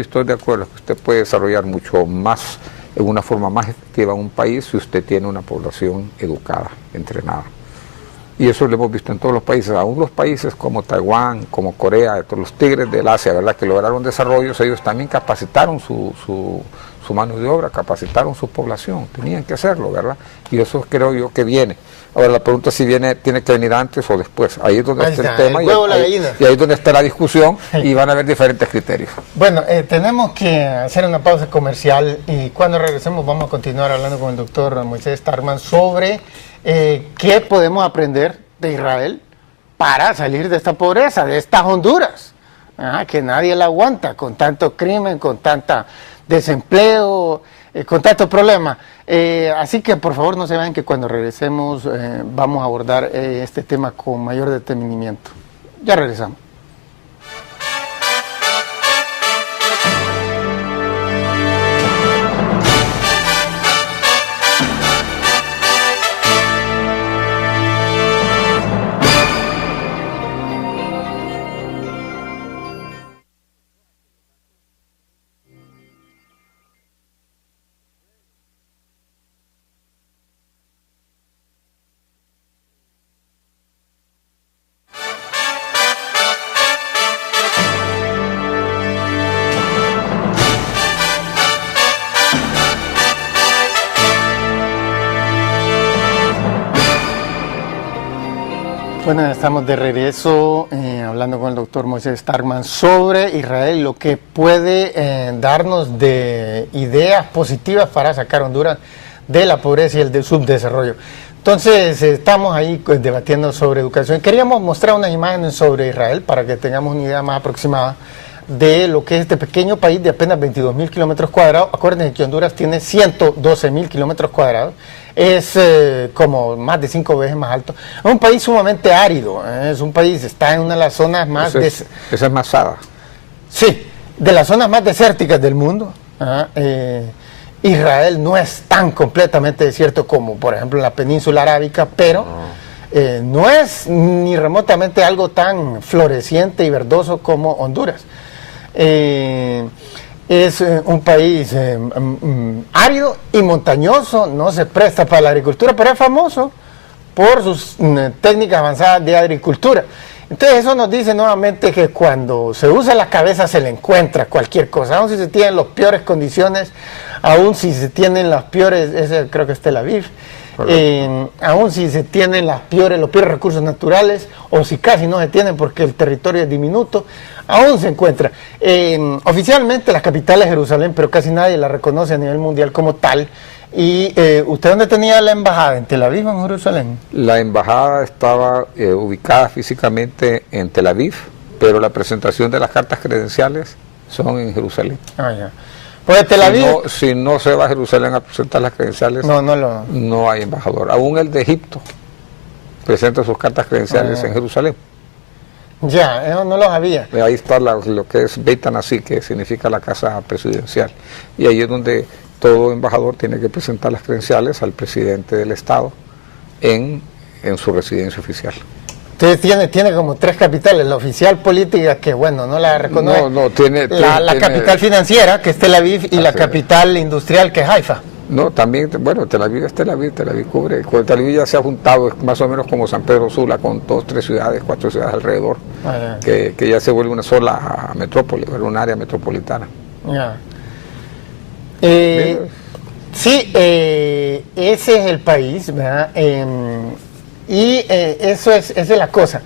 Estoy de acuerdo que usted puede desarrollar mucho más, en una forma más efectiva un país si usted tiene una población educada, entrenada. Y eso lo hemos visto en todos los países, aún los países como Taiwán, como Corea, los tigres del Asia, ¿verdad?, que lograron desarrollos, ellos también capacitaron su mano de obra, capacitaron su población, tenían que hacerlo, ¿verdad? Y eso creo yo que viene. Ahora la pregunta es si tiene que venir antes o después. Ahí es donde está el tema y ahí es donde está la discusión y van a haber diferentes criterios. Bueno, tenemos que hacer una pausa comercial y cuando regresemos vamos a continuar hablando con el doctor Moisés Starman sobre qué podemos aprender de Israel para salir de esta pobreza, de estas Honduras, que nadie la aguanta, con tanto crimen, con tanta desempleo, con tantos problemas. Así que por favor no se vayan, que cuando regresemos vamos a abordar este tema con mayor detenimiento. Ya regresamos. Bueno, estamos de regreso hablando con el doctor Moisés Starman sobre Israel, lo que puede darnos de ideas positivas para sacar a Honduras de la pobreza y el subdesarrollo. Entonces, estamos ahí debatiendo sobre educación. Queríamos mostrar unas imágenes sobre Israel para que tengamos una idea más aproximada de lo que es este pequeño país de apenas 22.000 kilómetros cuadrados. Acuérdense que Honduras tiene 112.000 kilómetros cuadrados. Es como más de 5 veces más alto. Es un país sumamente árido, es un país, está en una de las zonas más... Esa es Masada. Sí, de las zonas más desérticas del mundo. Israel no es tan completamente desierto como, por ejemplo, en la península arábica, pero no es ni remotamente algo tan floreciente y verdoso como Honduras. Es un país árido y montañoso, no se presta para la agricultura, pero es famoso por sus técnicas avanzadas de agricultura. Entonces eso nos dice nuevamente que cuando se usa la cabeza se le encuentra cualquier cosa, aun si se tienen las peores condiciones, aun si se tienen las peores, ese creo que es Tel Aviv, aun si se tienen los peores recursos naturales, o si casi no se tienen porque el territorio es diminuto, aún se encuentra. Oficialmente la capital es Jerusalén, pero casi nadie la reconoce a nivel mundial como tal. ¿Y usted dónde tenía la embajada? ¿En Tel Aviv o en Jerusalén? La embajada estaba ubicada físicamente en Tel Aviv, pero la presentación de las cartas credenciales son en Jerusalén. Ya. Pues Tel Aviv... Si no se va a Jerusalén a presentar las credenciales, no hay embajador. Aún el de Egipto presenta sus cartas credenciales en Jerusalén. Ya, eso no lo sabía. Ahí está lo que es Beit Anasí, que significa la casa presidencial. Y ahí es donde todo embajador tiene que presentar las credenciales al presidente del Estado en su residencia oficial. Entonces tiene como 3 capitales, la oficial política, que bueno, no la reconoce, tiene la capital financiera, que es Tel Aviv, y la capital industrial, que es Haifa. No, también, bueno, Tel Aviv es Tel Aviv cubre, Tel Aviv ya se ha juntado, es más o menos como San Pedro Sula, con 2, 3 ciudades, 4 ciudades alrededor, que ya se vuelve una sola metrópoli, un área metropolitana. Sí, ese es el país, ¿verdad? Esa es la cosa.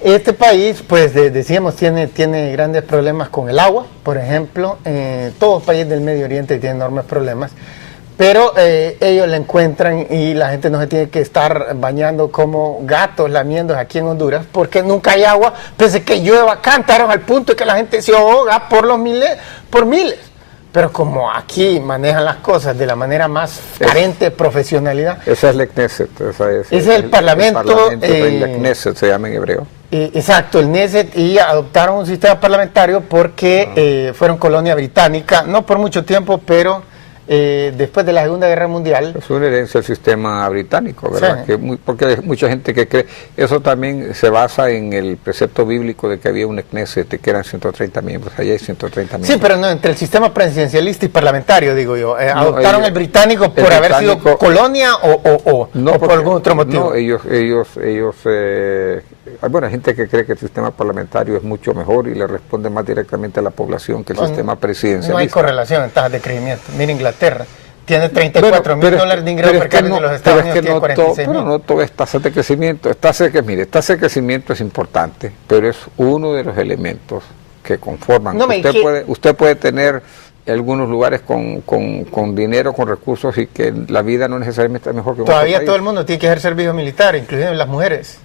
Este país, pues decíamos, tiene grandes problemas con el agua, por ejemplo. Todos los países del Medio Oriente tienen enormes problemas, pero ellos la encuentran y la gente no se tiene que estar bañando como gatos lamiendo aquí en Honduras, porque nunca hay agua, pese que llueva, cantaron al punto de que la gente se ahoga por miles. Pero como aquí manejan las cosas de la manera más carente de profesionalidad. Esa es la Knesset. Ese es el Parlamento. La Knesset se llama en hebreo. Exacto, el Knesset, y adoptaron un sistema parlamentario porque fueron colonia británica, no por mucho tiempo, pero después de la Segunda Guerra Mundial. Es una herencia del sistema británico, ¿verdad? Sí. Porque hay mucha gente que cree, eso también se basa en el precepto bíblico de que había un Knesset, que eran 130 miembros, allá hay 130 miembros. Sí, pero no, entre el sistema presidencialista y parlamentario, digo yo, adoptaron el británico por haber sido colonia o por algún otro motivo. No, bueno, hay gente que cree que el sistema parlamentario es mucho mejor y le responde más directamente a la población que el sistema presidencialista. No hay correlación en tasas de crecimiento. Mira Inglaterra, tiene $34,000 de ingresos per cápita, los Estados Unidos tienen 46,000. Pero no todo es tasa de crecimiento. Tasa de crecimiento es importante, pero es uno de los elementos que conforman. Usted puede tener algunos lugares con dinero, con recursos, y que la vida no necesariamente es mejor que todavía todo el mundo tiene que ejercer servicio militar, inclusive las mujeres.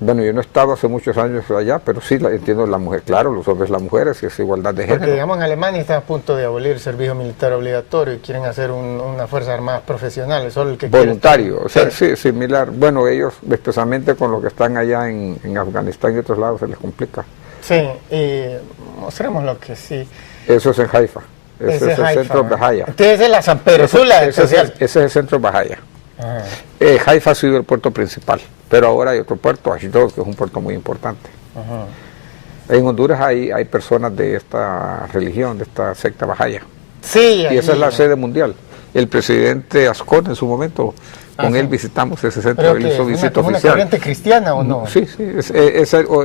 Bueno, yo no he estado hace muchos años allá, pero sí entiendo la mujer, claro, los hombres y las mujeres, y es igualdad de género. Porque digamos en Alemania están a punto de abolir el servicio militar obligatorio y quieren hacer una fuerza armada profesional, solo el que voluntario, o sea, sí, similar. Bueno, ellos, especialmente con los que están allá en Afganistán y otros lados, se les complica. Sí, y mostremos lo que sí. Eso es en Haifa. Ese es el centro Bahaya. Entonces es la San Pedro Sula social. Ese es el centro Bahaya. Haifa ha sido el puerto principal, pero ahora hay otro puerto, Ashdod, que es un puerto muy importante. En Honduras hay personas de esta religión, de esta secta Bahaya. Sí, y esa es la sede mundial. El presidente Ascon, en su momento, con él visitamos ese centro, él hizo visita oficial. ¿Es una corriente cristiana o no? Sí, es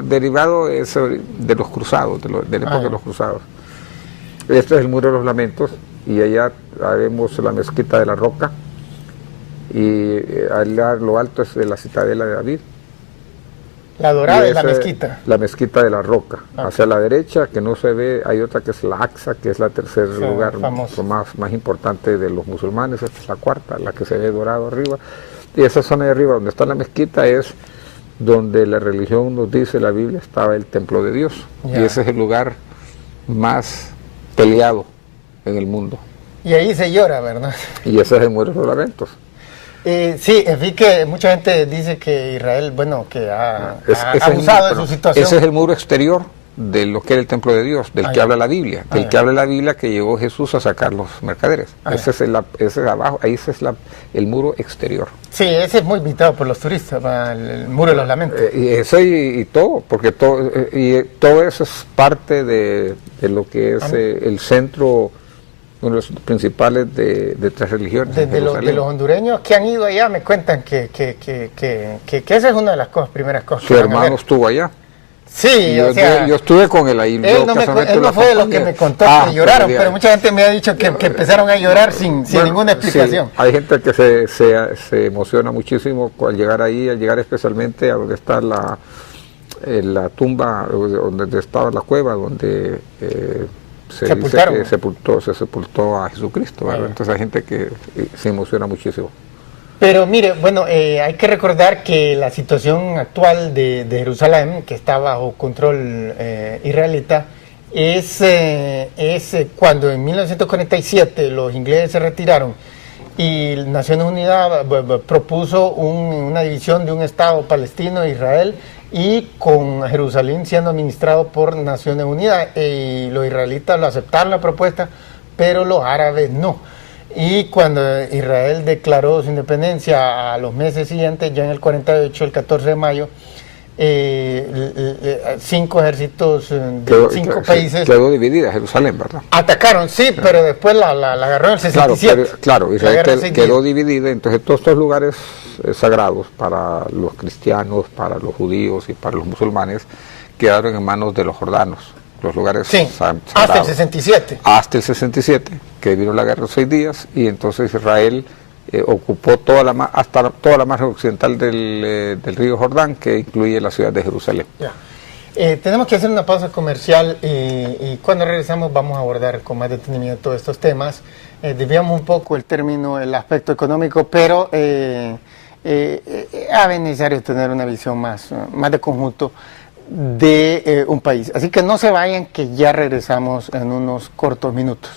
derivado de los cruzados, de la época de los cruzados. Este es el Muro de los Lamentos, y allá vemos la Mezquita de la Roca, y allá lo alto es de la Citadela de David. La Dorada es la mezquita. La Mezquita de la Roca. Hacia la derecha, que no se ve, hay otra que es la Aqsa, que es la tercer lugar más importante de los musulmanes. Esta es la cuarta, la que se ve dorado arriba. Y esa zona de arriba, donde está la mezquita, es donde la religión nos dice, la Biblia, estaba el templo de Dios. Y ese es el lugar más peleado en el mundo. Y ahí se llora, ¿verdad? Y ese es el Muro de los Lamentos. Sí, vi que mucha gente dice que Israel, bueno, que ha abusado de su situación. Ese es el muro exterior de lo que era el templo de Dios, del que habla la Biblia, que habla la Biblia, que llegó Jesús a sacar los mercaderes. Ese es abajo, ahí es el muro exterior. Sí, ese es muy visitado por los turistas, el Muro de los Lamentos. Y todo, porque todo eso es parte de lo que es el centro, uno de los principales de tres religiones. De los hondureños que han ido allá me cuentan que esa es una de las primeras cosas. Su hermano estuvo allá. Sí, yo estuve con él ahí. Él no fue de los que me contó que lloraron, pero mucha gente me ha dicho que empezaron a llorar sin ninguna explicación. Sí, hay gente que se emociona muchísimo al llegar ahí, al llegar especialmente a donde está la tumba, donde estaba la cueva, donde se dice que se sepultó a Jesucristo, ¿verdad? Entonces hay gente que se emociona muchísimo. Pero mire, bueno, hay que recordar que la situación actual de Jerusalén, que está bajo control israelita, es cuando en 1947 los ingleses se retiraron y Naciones Unidas propuso una división de un Estado palestino, Israel, y con Jerusalén siendo administrado por Naciones Unidas. Y los israelitas lo aceptaron la propuesta, pero los árabes no. Y cuando Israel declaró su independencia a los meses siguientes, ya en el 48, el 14 de mayo, 5 ejércitos de 5 países... Quedó dividida Jerusalén, ¿verdad? Atacaron, sí, pero después la agarró en el 67. Claro, Israel quedó dividida, entonces todos estos lugares sagrados para los cristianos, para los judíos y para los musulmanes, quedaron en manos de los jordanos. Los lugares sagrados. Hasta el 67. Hasta el 67, que vino la guerra de los 6 días, y entonces Israel ocupó toda la margen occidental del río Jordán, que incluye la ciudad de Jerusalén. Tenemos que hacer una pausa comercial y cuando regresamos vamos a abordar con más detenimiento estos temas. Desviamos un poco el término, el aspecto económico, pero es necesario tener una visión más de conjunto de un país. Así que no se vayan, que ya regresamos en unos cortos minutos.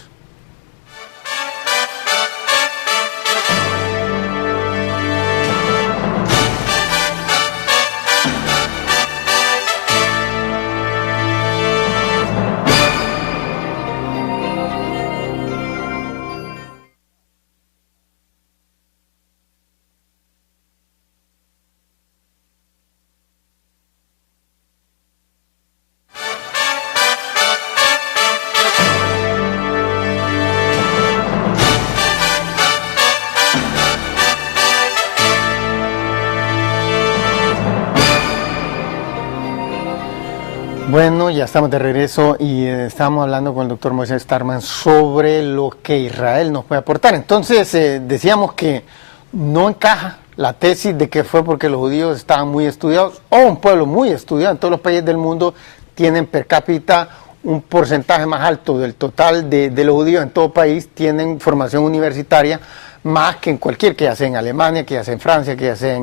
Bueno, ya estamos de regreso y estábamos hablando con el doctor Moisés Starman sobre lo que Israel nos puede aportar. Entonces, decíamos que no encaja la tesis de que fue porque los judíos estaban muy estudiados, o un pueblo muy estudiado. En todos los países del mundo tienen per cápita un porcentaje más alto del total de los judíos en todo país, tienen formación universitaria más que en cualquier, que ya sea en Alemania, que ya sea en Francia, que ya sea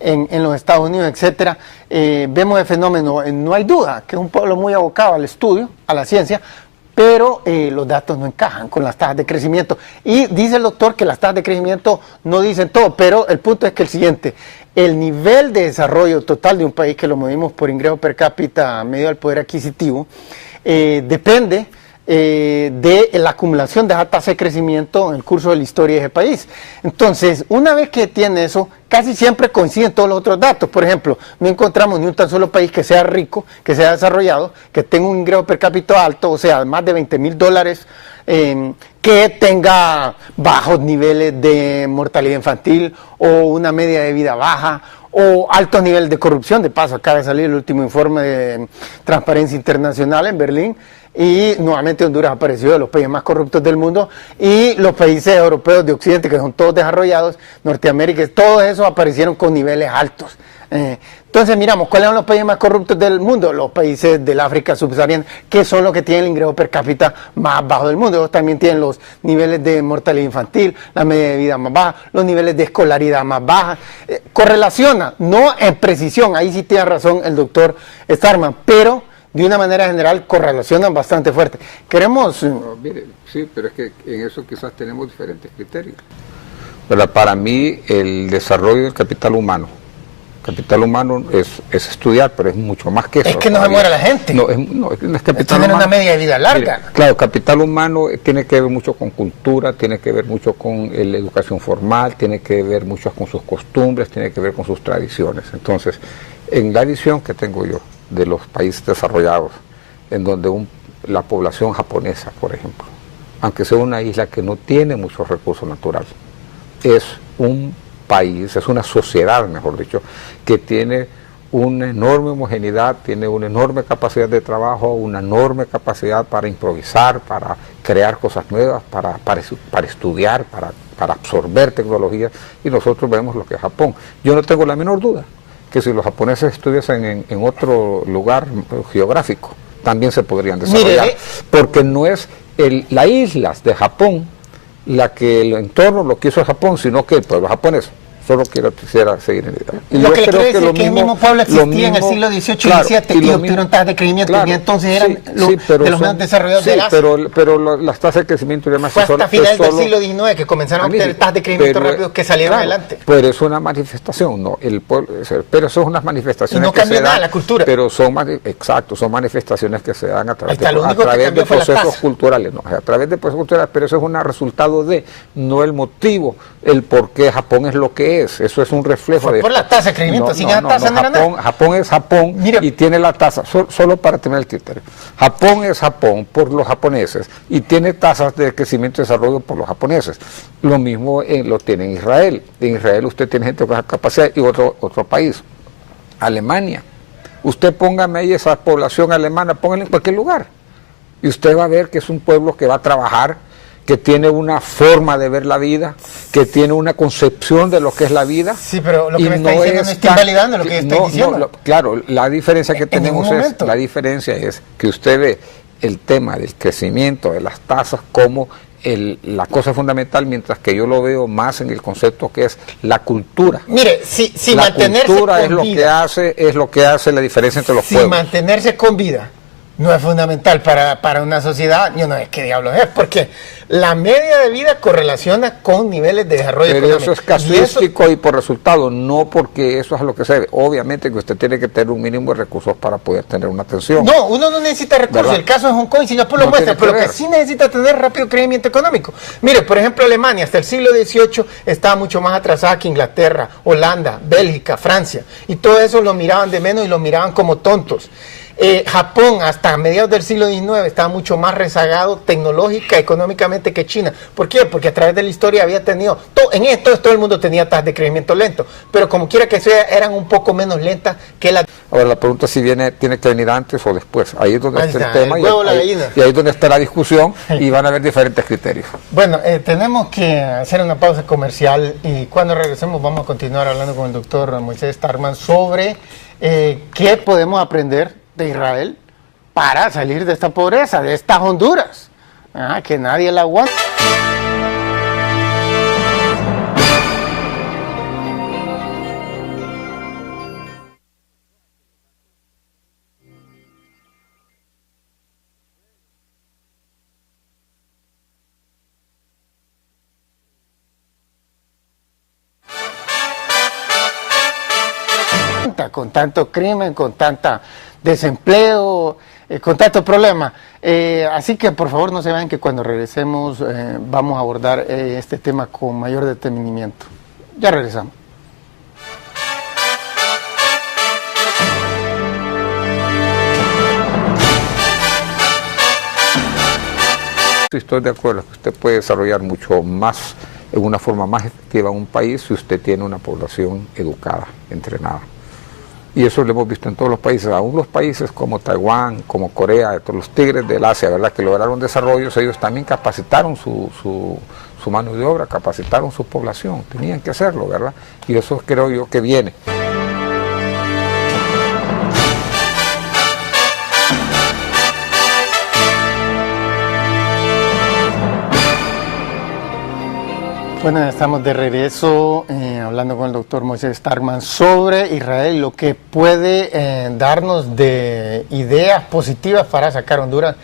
en los Estados Unidos, etcétera. Vemos el fenómeno, no hay duda que es un pueblo muy abocado al estudio, a la ciencia, pero los datos no encajan con las tasas de crecimiento. Y dice el doctor que las tasas de crecimiento no dicen todo, pero el punto es que el siguiente: el nivel de desarrollo total de un país, que lo medimos por ingreso per cápita medio al poder adquisitivo, depende de la acumulación de esa tasa de crecimiento en el curso de la historia de ese país. Entonces, una vez que tiene eso, casi siempre coinciden todos los otros datos. Por ejemplo, no encontramos ni un tan solo país que sea rico, que sea desarrollado, que tenga un ingreso per cápita alto, o sea, más de $20,000, que tenga bajos niveles de mortalidad infantil o una media de vida baja o altos niveles de corrupción. De paso, acaba de salir el último informe de Transparencia Internacional en Berlín, y nuevamente Honduras apareció de los países más corruptos del mundo, y los países europeos de Occidente, que son todos desarrollados, Norteamérica, todos esos aparecieron con niveles altos. Entonces miramos, ¿cuáles son los países más corruptos del mundo? Los países del África subsahariana, que son los que tienen el ingreso per cápita más bajo del mundo. Ellos también tienen los niveles de mortalidad infantil, la media de vida más baja, los niveles de escolaridad más baja. Correlaciona, no en precisión, ahí sí tiene razón el doctor Starman, pero de una manera general correlacionan bastante fuerte. Queremos... No, mire, sí, pero es que en eso quizás tenemos diferentes criterios. Pero para mí el desarrollo del capital humano es estudiar, pero es mucho más que eso. Es que no se muere la gente. No, es capital humano. Una media de vida larga. Mire, claro, capital humano tiene que ver mucho con cultura, tiene que ver mucho con la educación formal, tiene que ver mucho con sus costumbres, tiene que ver con sus tradiciones. Entonces, en la visión que tengo yo de los países desarrollados, en donde la población japonesa, por ejemplo, aunque sea una isla que no tiene muchos recursos naturales, es un país, es una sociedad, mejor dicho, que tiene una enorme homogeneidad, tiene una enorme capacidad de trabajo, una enorme capacidad para improvisar, para crear cosas nuevas, para estudiar, para absorber tecnologías, y nosotros vemos lo que es Japón. Yo no tengo la menor duda que si los japoneses estudiasen en otro lugar geográfico, también se podrían desarrollar. Mire, porque no es las islas de Japón la que el entorno lo quiso Japón, sino que el pueblo japonés. Solo quisiera seguir en idea. Y lo que le quiero decir es que el mismo pueblo existía en el siglo XVIII y XVII, y obtuvieron tasas de crecimiento, y entonces eran de los menos desarrollados de Asia. Pero las tasas de crecimiento y demás... Fue hasta finales del siglo XIX que comenzaron a obtener tasas de crecimiento rápidos que salieron adelante. Pero es una manifestación, ¿no? Pero son unas manifestaciones y no cambia nada la cultura. Pero son manifestaciones que se dan a través de procesos culturales. No, a través de procesos culturales, pero eso es un resultado de, no el motivo, el por qué Japón es lo que es. Eso es un reflejo de... Por la tasa de crecimiento, sin esa tasa no era nada. Japón es Japón. Mira, y tiene la tasa, solo para tener el criterio. Japón es Japón por los japoneses y tiene tasas de crecimiento y desarrollo por los japoneses. Lo mismo lo tiene en Israel. En Israel usted tiene gente con esa capacidad y otro país. Alemania. Usted póngame ahí esa población alemana, póngala en cualquier lugar. Y usted va a ver que es un pueblo que va a trabajar, que tiene una forma de ver la vida, que tiene una concepción de lo que es la vida. Sí, pero lo que me está diciendo no está invalidando lo que estoy diciendo. Claro, la diferencia que tenemos es que usted ve el tema del crecimiento de las tasas como la cosa fundamental, mientras que yo lo veo más en el concepto que es la cultura. Mire, si la mantenerse cultura con es lo vida, es lo que hace la diferencia entre los pueblos. Si mantenerse con vida no es fundamental para una sociedad, yo no sé qué diablos es, porque la media de vida correlaciona con niveles de desarrollo económico. Pero eso es casuístico y por resultado, no porque eso es a lo que se debe. Obviamente que usted tiene que tener un mínimo de recursos para poder tener una atención. No, uno no necesita recursos. ¿Verdad? El caso de Hong Kong y Singapur lo muestra, pero lo que sí necesita tener rápido crecimiento económico. Mire, por ejemplo, Alemania hasta el siglo XVIII estaba mucho más atrasada que Inglaterra, Holanda, Bélgica, Francia, y todo eso lo miraban de menos y lo miraban como tontos. Japón hasta mediados del siglo XIX estaba mucho más rezagado tecnológica, económicamente que China. ¿Por qué? Porque a través de la historia había tenido, todo el mundo tenía tasas de crecimiento lento, pero como quiera que sea, eran un poco menos lentas que las... Ahora la pregunta es si tiene que venir antes o después. Ahí es donde Ahí está el está, tema el huevo o la gallina. y ahí es donde está la discusión y van a haber diferentes criterios. Bueno, tenemos que hacer una pausa comercial y cuando regresemos vamos a continuar hablando con el doctor Moisés Starkman sobre qué podemos aprender de Israel para salir de esta pobreza, de estas Honduras, que nadie la aguanta. Con tanto crimen, con tanta desempleo, con tantos problemas. Así que por favor no se vayan, que cuando regresemos vamos a abordar este tema con mayor detenimiento. Ya regresamos. Estoy de acuerdo que usted puede desarrollar mucho más, en una forma más efectiva un país si usted tiene una población educada, entrenada. Y eso lo hemos visto en todos los países, aún los países como Taiwán, como Corea, todos los tigres del Asia, ¿verdad?, que lograron desarrollos, ellos también capacitaron su mano de obra, capacitaron su población, tenían que hacerlo, ¿verdad? Y eso creo yo que viene. Bueno, estamos de regreso hablando con el doctor Moisés Starkman sobre Israel, lo que puede darnos de ideas positivas para sacar Honduras